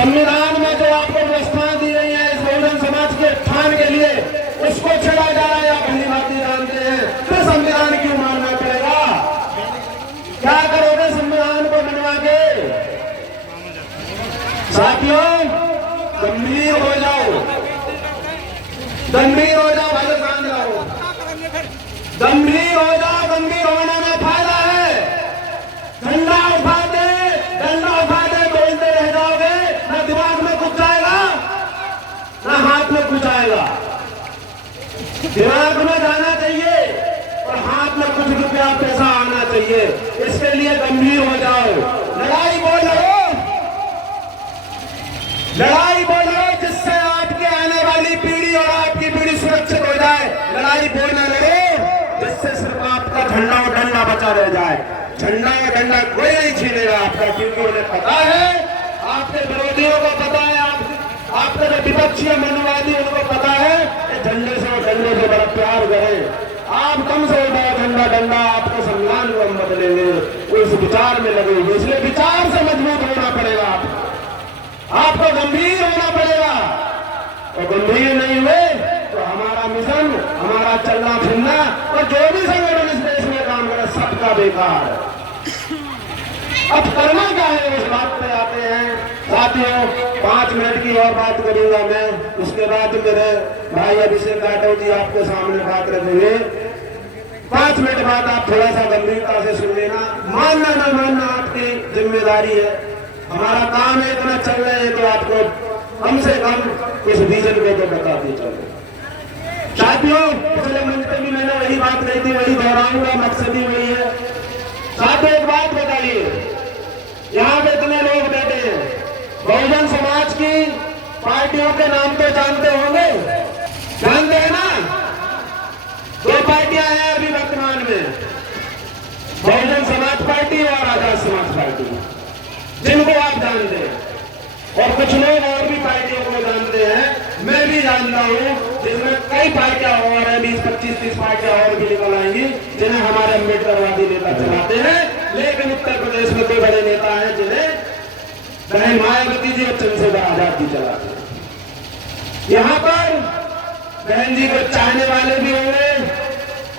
संविधान में जो आपको व्यवस्थाएं दी गई है इस बहुजन समाज के उत्थान के लिए, उसको छेड़ा जा रहा है। आप भली बात जानते हैं, तो संविधान क्यों मानना पड़ेगा? क्या करोगे संविधान को बनवा के? साथियों, गंभीर हो जाओ, गंभीर हो जाओ, भाई शांत रहो, गंभीर हो जाओ। गंभीर होने में फायदा है। डंडा उठा दे, डंडा उठा दे, बोलते रह जाओगे, ना दिमाग में कुछ आएगा ना हाथ में कुछ आएगा। दिमाग में जाना चाहिए और हाथ में कुछ रुपया पैसा आना चाहिए। इसके लिए गंभीर हो जाओ, लड़ाई बोलो, लड़ाई बोलो, जिससे आपके आने वाली पीढ़ी और आपकी पीढ़ी सुरक्षित हो जाए। लड़ाई बोलना लड़ो जिससे सिर्फ आपका झंडा और डंडा बचा रह जाए। झंडा और डंडा कोई नहीं छीनेगा आपका, क्योंकि उन्हें पता है, आपके विरोधियों को पता है, आपके जो विपक्षी मनवादी उनको पता है कि झंडे से और डंडे से बड़ा प्यार करें। आप कम से उठाओ झंडा डंडा, आपके संविधान को हम बदलेंगे, उस विचार में लगेंगे। इसलिए विचार से मजबूत होना पड़ेगा, आपको गंभीर होना पड़ेगा। और गंभीर नहीं हुए तो हमारा मिशन, हमारा चलना फिरना और जो भी संगठन इस देश में काम करे सबका बेकार है। अब करना क्या है, उस बात पे आते हैं। साथियों, 5 मिनट की और बात करूंगा मैं, उसके बाद मेरे भाई अभिषेक राठौर जी आपके सामने बात रखेंगे। 5 मिनट बाद आप थोड़ा सा गंभीरता से सुन लेना। मानना ना मानना आपकी जिम्मेदारी है। हमारा काम है, इतना चल रहे हैं तो आपको कम से कम इस विजन को तो बताते चलो। साथियों, पिछले मंच पे भी मैंने वही बात कही थी, वही दोहराऊंगा, मकसद ही वही है। साथियों, एक बात बताइए, यहाँ पे इतने लोग बैठे हैं, बहुजन समाज की पार्टियों के नाम तो जानते होंगे, जानते हैं ना? 2 पार्टियां हैं अभी वर्तमान में, बहुजन समाज पार्टी और आजाद समाज पार्टी, जिनको आप जानते हैं। और कुछ लोग और भी पार्टियों को जानते हैं, मैं भी जानता हूं, जिसमें कई पार्टियां और हैं, 20, 25, 30 पार्टियां और भी निकल आएंगी, जिन्हें हमारे अम्बेडकरवादी नेता चलाते हैं। लेकिन उत्तर प्रदेश में कोई बड़े नेता हैं जिन्हें बहन मायावती जी और चंद्रशेखर आजाद जी चलाते हैं। यहाँ पर बहन जी को चाहने वाले भी होंगे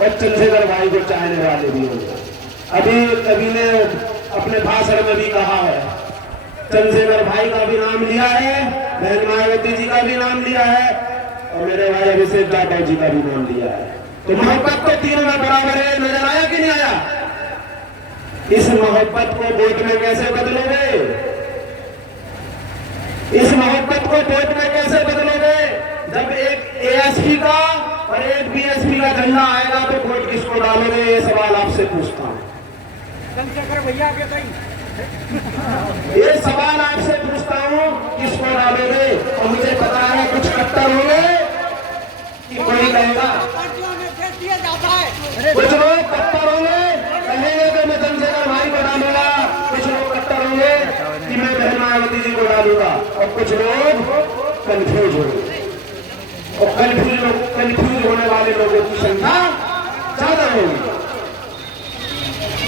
और चंद्रशेखर भाई को चाहने वाले भी होंगे। अभी कवि ने अपने भाषण में भी कहा है, चंद्रशेखर भाई का भी नाम लिया है, बहन मायावती जी का भी नाम लिया है और मेरे भाई अभिषेक राठौर जी का भी नाम लिया है। तो मोहब्बत तो तीनों में बराबर है। नजर आया कि नहीं आया? इस मोहब्बत को वोट में कैसे बदलोगे? इस मोहब्बत को वोट में कैसे बदलोगे? जब एक एएसपी का और एक बीएसपी का झंडा आएगा तो वोट किसको डालोगे? ये सवाल आपसे पूछता हूं। चंद्रशेखर भैया के भाई, ये सवाल आपसे पूछता हूँ, किसको डालोगे? और मुझे पता है कुछ कट्टर होंगे कि कोई कहेगा, कुछ लोग कट्टर होंगे कहेंगे कि मैं चंद्रशेखर भाई को डालूंगा, कुछ लोग कट्टर होंगे कि मैं बहन मायावती जी को डालूंगा, और कुछ लोग कंफ्यूज होंगे। और कंफ्यूज होने वाले लोगों की संख्या ज्यादा होगी।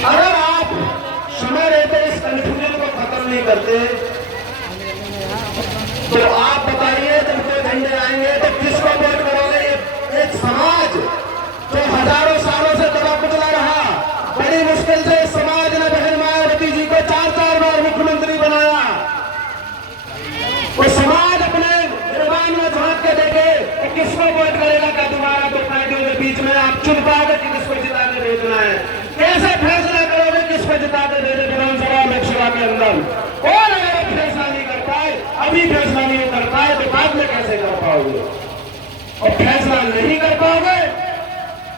अगर आप समय रहते इस कंफ्यूजन को खत्म नहीं करते तो आप बताइए, जब कोई झंडे आएंगे तो किसको वोट करोगे? एक समाज जो हजारों सालों से दबा कुचला रहा, बड़ी मुश्किल से इस समाज ने बहन मायावती जी को 4 बार मुख्यमंत्री बनाया। वो समाज अपने निर्माण में झांक के देखे कि किसको वोट करेगा। क्या दोबारा 2 पार्टियों के बीच में आप चुन पाओगे कि किसको जिता के भेजना है? कैसे फैसला करोगे किसको जिता के भेजे? विधानसभा लोकसभा के अंदर और अगर आप फैसला नहीं कर पाए, अभी फैसला नहीं कर पाए तो बाद में कैसे कर पाओगे? और फैसला नहीं कर पाओगे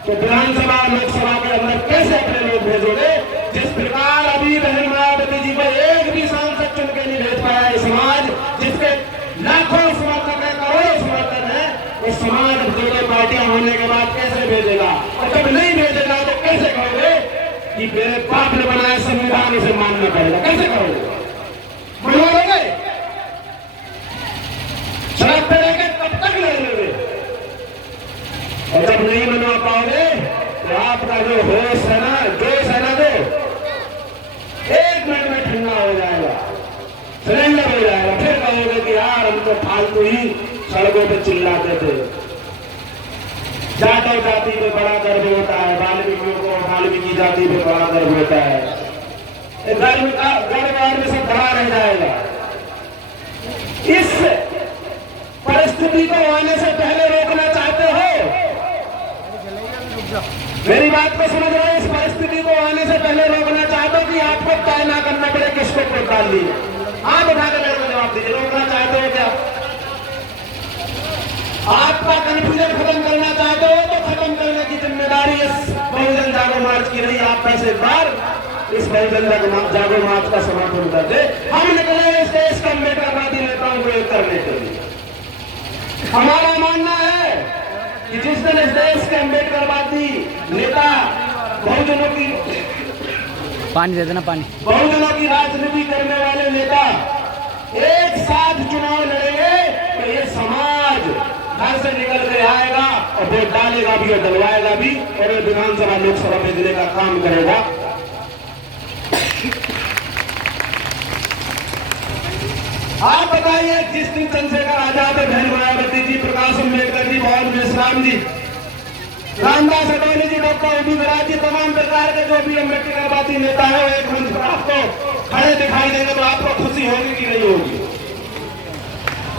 तो विधानसभा लोकसभा के अंदर कैसे अपने लोग भेजोगे? जिस प्रकार अभी बहन मायावती जी को एक भी सांसद चुन के नहीं भेज पाया है समाज, जिसके लाखों समर्थक है, करोड़ों समर्थक है, वो समाज 2 पार्टियां होने के बाद कैसे भेजेगा? और जब नहीं भेजेगा तो कैसे कहोगे कि मेरे बाप ने बनाया संविधान, उसे मानना पड़ेगा? कैसे करोगे? मनवाओगे? सड़क पे रहेंगे तब तक लड़ोगे, और जब नहीं मनवा पाओगे तो आपका जो होश है ना, जोश है ना, वो 1 मिनट में ठंडा हो जाएगा, सिलेंडर हो जाएगा। फिर कहोगे में फालतू ही सड़कों पे चिल्लाते थे। जाटव जाति पे बड़ा गर्व होता है, वाल्मीकियों को वाल्मीकि जाति पे बड़ा गर्व होता है। गर्व में सब खड़ा रह जाएगा। इस परिस्थिति को आने से पहले रोकना चाहते हो? मेरी बात को समझ रहे हो? इस परिस्थिति को आने से पहले रोकना चाहते हो कि आपको तय ना करना पड़े किसको वोट डाल दी? आप उठा के मेरे को जवाब दीजिए, रोकना चाहते हो क्या? आपका कंफ्यूजन खत्म करना चाहते हो तो खत्म करने की जिम्मेदारी इस बहुजन जागो मार्च की नहीं। आप पैसे बार इस बहुजन जागो मार्च का समर्थन करते, हम निकले इस देश के अम्बेडकरवादी नेताओं को एक करने के लिए। हमारा मानना है कि जिस दिन इस देश के अम्बेडकरवादी नेता बहुजनों की पानी दे देना, पानी, बहुजनों की राजनीति करने वाले नेता एक साथ चुनाव लड़ेंगे तो ये समाज घर से निकल के आएगा और वोट डालेगा भी और डलवाएगा भी और ये विधानसभा लोकसभा भेजने का काम करेगा। आप बताइए, जिस दिन चंद्रशेखर आजाद, बहन मायावती जी, प्रकाश अम्बेडकर जी, मोहन विश्राम जी, रामदास अठौले जी, डॉक्टर उदित राज जी, तमाम प्रकार के जो भी अम्बेडकरवादी नेता है वो एक मंच पर आपको खड़े दिखाई देंगे तो आपको खुशी होगी कि नहीं होगी?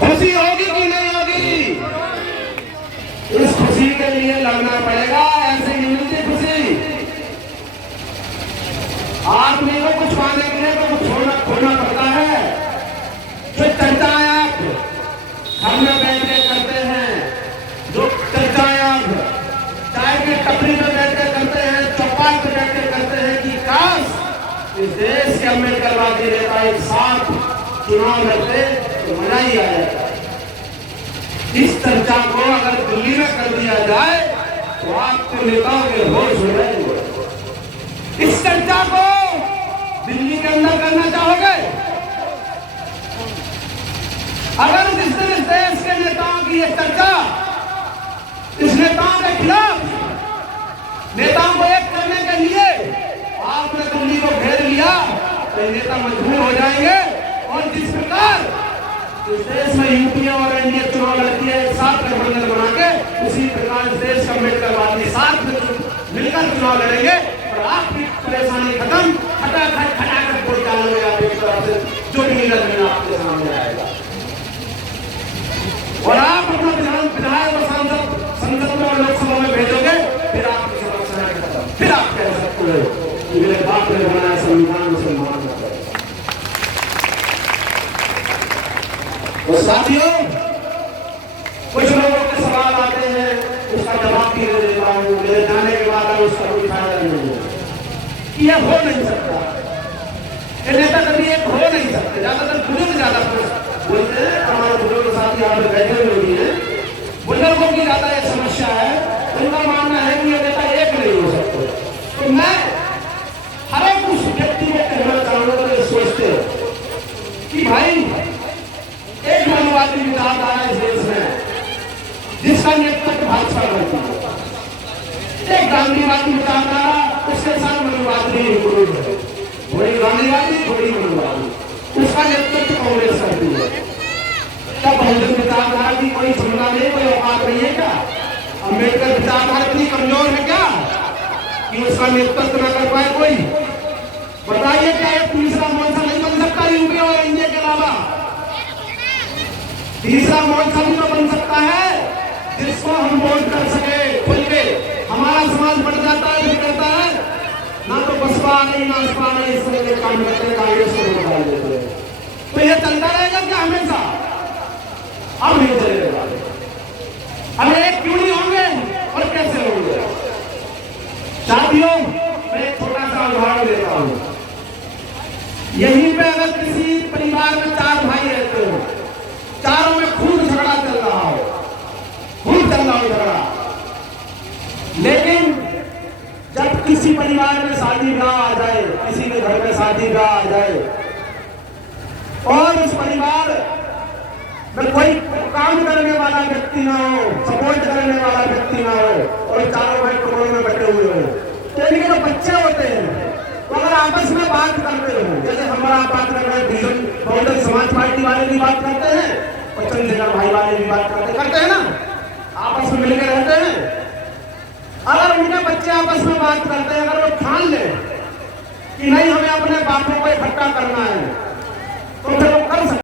खुशी होगी कि नहीं होगी? इस खुशी के लिए लड़ना पड़ेगा, ऐसे नहीं मिलती खुशी। आदमी को कुछ पाने के लिए तो कुछ खोना पड़ता है। जो चर्चाएं आप घर में बैठ के करते हैं, जो चर्चाएं आप चाय की टपरी में बैठ के करते हैं, चौपाल पे बैठ के करते हैं कि काश इस देश के अम्बेडकरवादी नेता एक साथ चुनाव लड़ते तो मजा ही आ जाता। इस चर्चा को अगर दिल्ली में कर दिया जाए तो आपके नेताओं के होश हो जाएंगे। इस चर्चा को दिल्ली के अंदर करना चाहोगे? अगर जिस दिन इस देश के नेताओं की यह चर्चा इस नेताओं के खिलाफ, नेताओं को एक करने के लिए आपने दिल्ली को घेर लिया तो नेता मजबूर हो जाएंगे। और जिस प्रकार इस देश में यूपीए और एनडीए चुनाव लड़ती है एक साथ गठबंधन बना के, उसी प्रकार इस देश का अम्बेडकरवादी साथ मिलकर चुनाव लड़ेंगे और आपकी परेशानी खत्म। खटाखट खटाखट कोई डालेगा एक तरफ से जो भी निर्णय आपके सामने आएगा और आप अपना विधायक और सांसद संसद में और लोकसभा में भेजोगे, फिर आपकी समस्या खत्म। फिर आप कह सकते हो कि मेरे बाप ने बनाया संविधान मुसलमान का। और साथियों, कुछ लोगों के सवाल आते हैं, उसका जवाब भी दे देता हूँ। मेरे जाने के बाद उसका कोई फायदा नहीं है। यह हो नहीं सकता, ये नेता कभी एक हो नहीं सकते। ज्यादातर बुजुर्ग ज्यादा बोलते हैं, हमारे बुजुर्ग साथी यहाँ पे बैठे हुए भी हैं, बुजुर्गों की ज्यादा एक समस्या है। उनका मानना है कि ये नेता एक नहीं हो सकते। तो मैं हर एक उस व्यक्ति को कहना चाहूंगा तो ये सोचते हो कि भाई एक मनवादी विचारधारा इस देश में जिसका नेतृत्व भाजपा करती है, एक गांधीवादी विचारधारा, उसके साथ मनवादी विरोध है, थोड़ी गांधीवादी थोड़ी मनवादी, उसका नेतृत्व कांग्रेस करती है। क्या बहुजन विचारधारा की कोई क्षमता नहीं, कोई औकात नहीं है क्या? अम्बेडकर विचारधारा इतनी कमजोर है क्या कि उसका नेतृत्व न कर पाए कोई? बताइए, क्या एक तीसरा मोर्चा नहीं बन सकता यूपी और एनडीए के अलावा? तीसरा मोर्चा भी तो बन सकता है जिसको हम वोट कर सके खुल के। हमारा समाज बढ़ जाता है, बिगड़ता है, ना तो बसपा नहीं ना सपा नहीं, इस तरह के काम करते हैं, कांग्रेस को वोट डाल देते हैं। तो ये चलता रहेगा क्या हमेशा? अब नहीं चलेगा। अब एक क्यों नहीं होंगे और कैसे होंगे? साथियों, मैं एक छोटा सा उदाहरण देता हूं। यहीं पे अगर किसी परिवार में 4 भाई रहते हो, चारों में खूब झगड़ा चल रहा हो, खूब चल रहा हो झगड़ा, लेकिन जब किसी परिवार में शादी ब्याह आ जाए, किसी के घर में शादी ब्याह आ जाए और उस परिवार में कोई काम करने वाला व्यक्ति ना हो, सपोर्ट करने वाला व्यक्ति ना हो और चारों भाई टुकड़ों में बटे हुए हो, तो इनके जो बच्चे होते हैं तो अगर आपस में बात करते हो, जैसे हमारा बात कर रहे हैं, बहुजन समाज पार्टी वाले भी बात करते हैं, और चंडीगढ़ भाई वाले भी बात करते हैं ना, आपस में मिलकर रहते हैं। अगर उनके बच्चे आपस में बात करते हैं, अगर वो ठान ले कि नहीं हमें अपने बापों को इकट्ठा करना है, तो फिर